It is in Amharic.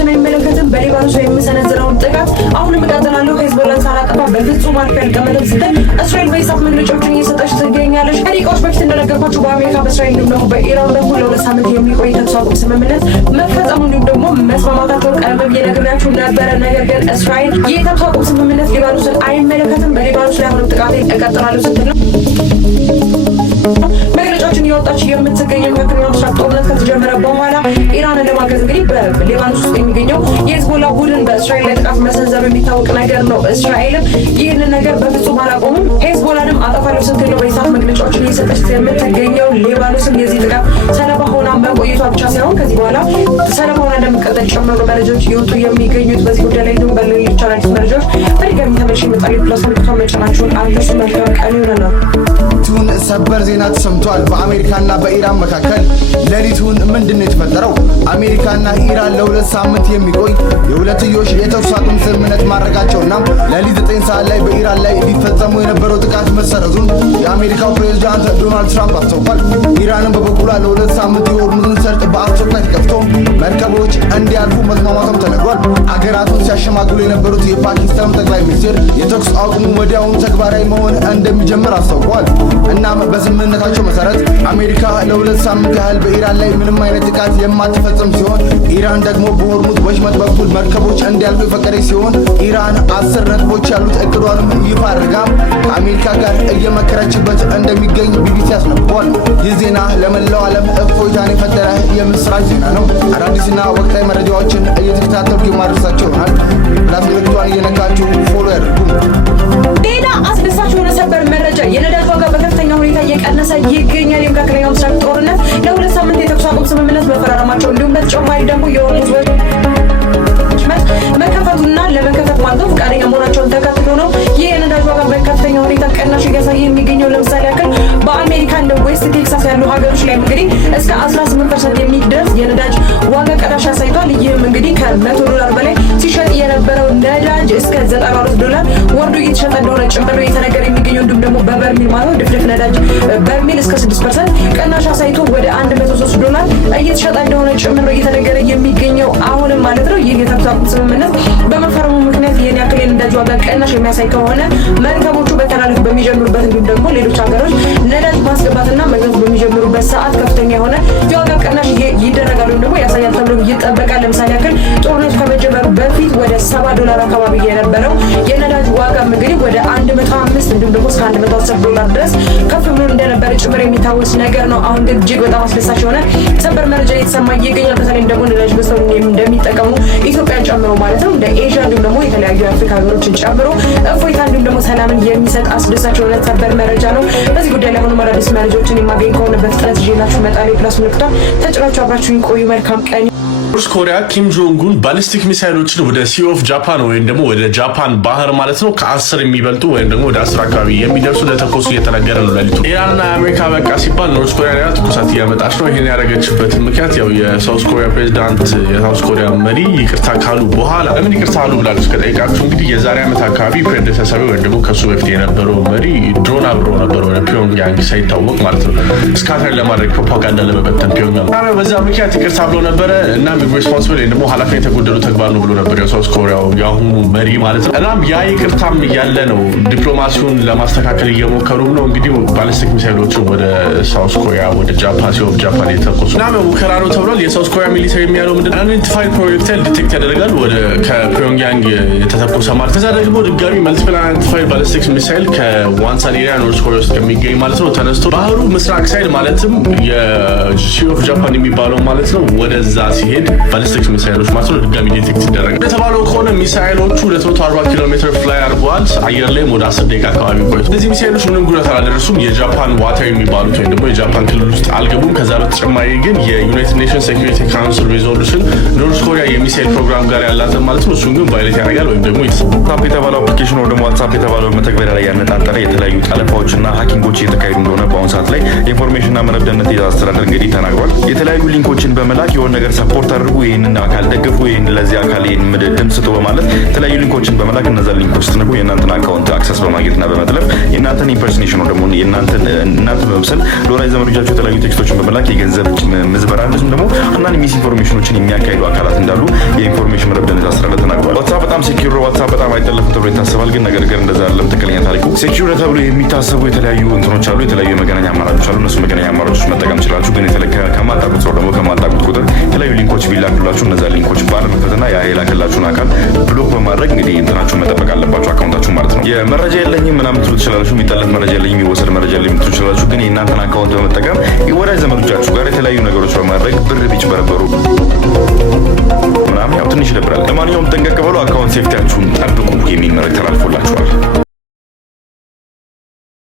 ሊባኖስን አይመለከትም። በሊባኖስ የሚሰነዝረውን ጥቃት አሁንም እቀጥላለሁ፣ ሄዝቦላን ሳላጠፋ በፍጹም አልቀመጥም ስትል እስራኤል በይፋት መግለጫዎችን እየሰጠች ትገኛለች። ከደቂቃዎች በፊት እንደነገርኳችሁ በአሜሪካ በእስራኤል እንዲሁም ደግሞ በኢራን በኩል ለ2 ሳምንት የሚቆይ ተኩስ አቁም ስምምነት መፈጸሙ እንዲሁም ደግሞ መስማማታቸውን ቀደም ብዬ ነግሬያችሁ ነበረ። ነገር ግን እስራኤል ይህ ተኩስ አቁም ስምምነት ሊባኖስን አይመለከትም፣ በሊባኖስ ላይ አሁንም ጥቃት እቀጥላለሁ ስትል ነው መግለጫዎችን እያወጣች የምትገኘው። መካከለኛው ምስራቅ ጦርነት ከተጀመረ በኋላ ኢራንን ለማገዝ እንግዲህ በሊባኖስ ውስጥ የሚገኘው የሄዝቦላ ቡድን በእስራኤል ላይ ጥቃት መሰንዘሩ የሚታወቅ ነገር ነው። እስራኤልም ይህንን ነገር በፍጹም አላቆሙም፣ ሄዝቦላንም አጠፋለሁ ስትል ነው በይፋት መግለጫዎችን እየሰጠች የምትገኘው። ሊባኖስም የዚህ ጥቃት ሰለባ ሆና መቆየቷ ብቻ ሳይሆን ከዚህ በኋላ ሰለባ ሆና እንደምትቀጥል ጨምሮ መረጃዎች እየወጡ የሚገኙት በዚህ ጉዳይ ላይ ደግሞ በሌሎች አዳዲስ መረጃዎች በድጋሚ ተመልሼ እመጣለሁ። ፕላስ ምልክቷን መጫናችሁን አትርሱ። መልካም ቀን ይሆናል። ሰበር ዜና ተሰምቷል። በአሜሪካና በኢራን መካከል ሌሊቱን ምንድነው የተፈጠረው? አሜሪካና ኢራን ለ2 ሳምንት የሚቆይ የሁለትዮሽ የተኩስ አቁም ስምምነት ማድረጋቸውና ሌሊት 9 ሰዓት ላይ በኢራን ላይ ሊፈጸሙ የነበረው ጥቃት መሰረዙን የአሜሪካው ፕሬዝዳንት ዶናልድ ትራምፕ አስታውቋል። ኢራንን በበኩሏ ለ2 ሳምንት የሆርሙዝን ሰርጥ በአስቸኳይ ተከፍቶ መርከቦች እንዲያልፉ መስማማቷም ተነግሯል። አገራቱን ሲያሸማግሉ የነበሩት የፓኪስታን ጠቅላይ ሚኒስትር የተኩስ አቁሙ ወዲያውኑ ተግባራዊ መሆን እንደሚጀምር አስታውቋል። እናም በስምምነታቸው መሰረት አሜሪካ ለ2 ሳምንት ያህል በኢራን ላይ ምንም አይነት ጥቃት የማትፈጽም ሲሆን ኢራን ደግሞ በሆርሙዝ ወሽመጥ በኩል መርከቦች እንዲያልፉ የፈቀደች ሲሆን ኢራን 10 ነጥቦች ያሉት እቅዷንም ይፋ አድርጋ ከአሜሪካ ጋር እየመከረችበት እንደሚገኝ ቢቢሲ አስነብቧል። ይህ ዜና ለመላው ዓለም እፎይታን የፈጠረ የምስራች ዜና ነው። አዳዲስና ወቅታዊ መረጃዎችን እየተከታተሉ የማድረሳቸው ይሆናል። ፕላስ ምልክቷን እየነካችሁ ፎሎ ያድርጉ። ሌላ አስደሳች የሆነ ሰበር መረጃ የነዳጅ ዋጋ በከፍተኛ ሁኔታ እየቀነሰ ይገኛል። የመካከለኛው ምስራቅ ጦርነት ለ2 ሳምንት የተኩስ አቁም ስምምነት መፈራረማቸው እንዲሁም በተጨማሪ ደግሞ የሆርሙዝ ወሽመጥ መከፈቱና ለመከፈት ማለት ፈቃደኛ መሆናቸውን ተከትሎ ነው ይህ የነዳጅ ዋጋ በከፍተኛ ሁኔታ ቀናሽ እያሳየ የሚገኘው። ለምሳሌ ያክል በአሜሪካ እንደ ዌስት ቴክሳስ ያሉ ሀገሮች ላይ እንግዲህ እስከ 18% የሚደርስ የነዳጅ ዋጋ ቀናሽ አሳይቷል። ይህም እንግዲህ $100 በላይ ሲሸጥ የነበረው ነዳጅ እስከ $92 ወርዶ እየተሸጠ እንደሆነ ጭምር እየተነገረ የሚገኘው። እንዲሁም ደግሞ በበርሚል ማለት ድፍድፍ ነዳጅ በርሚል እስከ 6% ቀናሽ አሳይቶ ወደ $103 እየተሸጠ እንደሆነ ጭምር እየተነገረ የሚገኘው አሁንም ማለት ነው። ይህ የተኩስ አቁም ስምምነት በመፈረሙ ምክንያት ይህን ያክል የነዳጅ ዋጋ ቀናሽ የሚያሳይ ከሆነ መርከቦቹ በተላልፍ በሚጀምሩበት እንዲሁም ደግሞ ሌሎች ሀገሮች ነዳጅ ማስገባትና መግዛት በሚጀምሩበት ሰዓት ከፍተኛ የሆነ የዋጋ ቀናሽ ይደረጋል ወይም ደግሞ ያሳያል ተብሎ ይጠበቃል። ለምሳሌ ያክል ጦርነቱ ከመጀመሩ በፊት ወደ $70 አካባቢ የነበረው የነዳጅ ዋጋ እንግዲህ ወደ 105 እንዲሁም ደግሞ እስከ $110 ድረስ ከፍ ብሎ እንደነበረ ጭምር የሚታወስ ነገር ነው። አሁን ግን እጅግ በጣም አስደሳች የሆነ ሰበር መረጃ የተሰማ ይገኛል። በተለይም ደግሞ ነዳጅ በሰው እንደሚጠቀሙ ኢትዮጵያን ጨምሮ ማለት ነው እንደ ኤዥያ እንዲሁም ደግሞ የተለያዩ የአፍሪካ ሀገሮችን ጨምሮ እፎይታ እንዲሁም ደግሞ ሰላምን የሚሰጥ አስደሳች የሆነ ሰበር መረጃ ነው። በዚህ ጉዳይ ላይ አሁንም አዳዲስ መረጃዎችን የማገኝ ከሆነ በፍጥነት ይዤላችሁ እመጣለሁ። ፕላስ ምልክቷን ተጭናችሁ አብራችሁኝ ቆዩ። መልካም ቀን። ኖርዝ ኮሪያ ኪም ጆንግ ኡን ባሊስቲክ ሚሳይሎችን ወደ ሲ ኦፍ ጃፓን ወይም ደግሞ ወደ ጃፓን ባህር ማለት ነው ከ10 የሚበልጡ ወይም ደግሞ ወደ 10 አካባቢ የሚደርሱ ለተኮሱ እየተነገረ ነው። ለሊቱ ኢራንና አሜሪካ በቃ ሲባል ኖርዝ ኮሪያ ላይ ትኩሳት እያመጣች ነው። ይሄን ያደረገችበት ምክንያት ያው የሳውዝ ኮሪያ ፕሬዚዳንት የሳውዝ ኮሪያ መሪ ይቅርታ ካሉ በኋላ ለምን ይቅርታ አሉ ብላችሁ ከጠይቃችሁ እንግዲህ የዛሬ ዓመት አካባቢ ፕሬደሰሰሩ ወይም ደግሞ ከሱ በፊት የነበረው መሪ ድሮን አብሮ ነበር ወደ ፒዮንግያንግ ሳይታወቅ ማለት ነው ስካተር ለማድረግ ፕሮፓጋንዳ ለመበተን ፒዮንግያንግ በዛ ምክንያት ይቅርታ ብሎ ነበረ እና ሪስፖንሲብል ደግሞ ኃላፊነት የተጎደሉ ተግባር ነው ብሎ ነበር የሳውዝ ኮሪያው የአሁኑ መሪ ማለት ነው። እናም ያ ይቅርታም ያለ ነው። ዲፕሎማሲውን ለማስተካከል እየሞከሩ ነው። እንግዲህ ባሊስቲክ ሚሳይሎችን ወደ ሳውዝ ኮሪያ ወደ ጃፓን ሲኦፍ ጃፓን የተኮሱ እና ሙከራ ነው ተብሏል። የሳውዝ ኮሪያ ሚሊተሪ የሚያለው ምንድን አንኢደንቲፋይድ ፕሮጀክታይል ዲቴክት ያደርጋል ወደ ከፒዮንግያንግ የተተኮሰ ማለት ከዛ ደግሞ ድጋሚ መልቲፕል አንኢደንቲፋይድ ባሊስቲክ ሚሳይል ከዋንሳን ኤሪያ ኖርዝ ኮሪያ ውስጥ ከሚገኝ ማለት ነው ተነስቶ ባህሩ ምስራቅ ሳይድ ማለትም የሲኦፍ ጃፓን የሚባለው ማለት ነው ወደዛ ሲሄድ ባሊስቲክ ሚሳይሎች ማለት ነው ድጋሚ ዲቴክት ይደረጋል። እንደተባለው ከሆነ ሚሳይሎቹ 240 ኪሎ ሜትር ፍላይ አድርገዋል። አየር ላይ ወደ 10 ደቂቃ አካባቢ ቆይቶ እነዚህ ሚሳይሎች ምንም ጉዳት አላደረሱም። የጃፓን ዋተር የሚባሉት ወይም ደግሞ የጃፓን ክልል ውስጥ አልገቡም። ከዛ በተጨማሪ ግን የዩናይትድ ኔሽንስ ሴኩሪቲ ካውንስል ሪዞሉሽን ኖርዝ ኮሪያ የሚሳይል ፕሮግራም ጋር ያላትን ማለት ነው እሱን ግን ቫይሌት ያደርጋል ወይም ደግሞ ዋትስአፕ የተባለው አፕሊኬሽን ወይም ደግሞ ዋትስአፕ የተባለው መተግበሪያ ላይ ያነጣጠረ የተለያዩ ጠለፋዎችና ሀኪንጎች እየተካሄዱ እንደሆነ በአሁኑ ሰዓት ላይ የኢንፎርሜሽንና መረብ ደህንነት አስተዳደር እንግዲህ ተናግሯል። የተለያዩ ሊንኮችን በመላክ የሆነ ነገር ሰፖርት አድርጉ፣ ይሄንን አካል ደግፉ፣ ይሄን ለዚህ አካል ይሄን ድምጽ ስጡ በማለት የተለያዩ ሊንኮችን በመላክ እነዛ ሊንኮች ስትነኩ የእናንተን አካውንት አክሰስ በማግኘትና በመጥለፍ የእናንተን ኢምፐርሶኔሽን ደግሞ እናንተ በመምሰል ለወዳጅ ዘመዶቻችሁ የተለያዩ ቴክስቶችን በመላክ የገንዘብ ምዝበራ እንደዚሁም ደግሞ አንዳንድ ሚስ ኢንፎርሜሽኖችን የሚያካሂዱ አካላት እንዳሉ የኢንፎርሜሽን መረብ ደህንነት አስተዳደር ተናግሯል። ዋትስአፕ በጣም ሴኪዩር ነው፣ ዋትስአፕ በጣም አይጠለፍም ተብሎ ይታሰባል። ግን ነገር ግን እንደዛ አይደለም። ትክክለኛ ታሪኩ ሴኪዩር ተብሎ የሚታሰቡ የተለያዩ እንትኖች አሉ፣ የተለያዩ የመገናኛ አማራጮች አሉ። እነሱ መገናኛ አማራጮች መጠቀም ይችላችሁ። ግን ከማታውቁት ሰው ደግሞ ከማታውቁት ቁጥር የተለያዩ ሊንኮች ቢላክላችሁ እነዛ ሊንኮች ባለመክፈትና ያ የላከላችሁን አካል ብሎክ በማድረግ እንግዲህ እንትናችሁን መጠበቅ አለባችሁ፣ አካውንታችሁ ማለት ነው። የመረጃ የለኝም ምናምን ትሉ ትችላላችሁ። የሚጠለፍ መረጃ የለኝም፣ የሚወሰድ መረጃ የለኝም ትሉ ትችላላችሁ። ግን የእናንተን አካውንት በመጠቀም የወዳጅ ዘመዶቻችሁ ጋር የተለያዩ ነገሮች በማድረግ ብር ቢጭበረበሩ ምናምን ያው ትንሽ ይደብራል። ለማንኛውም ጠንቀቅ በሉ፣ አካውንት ሴፍቲያችሁን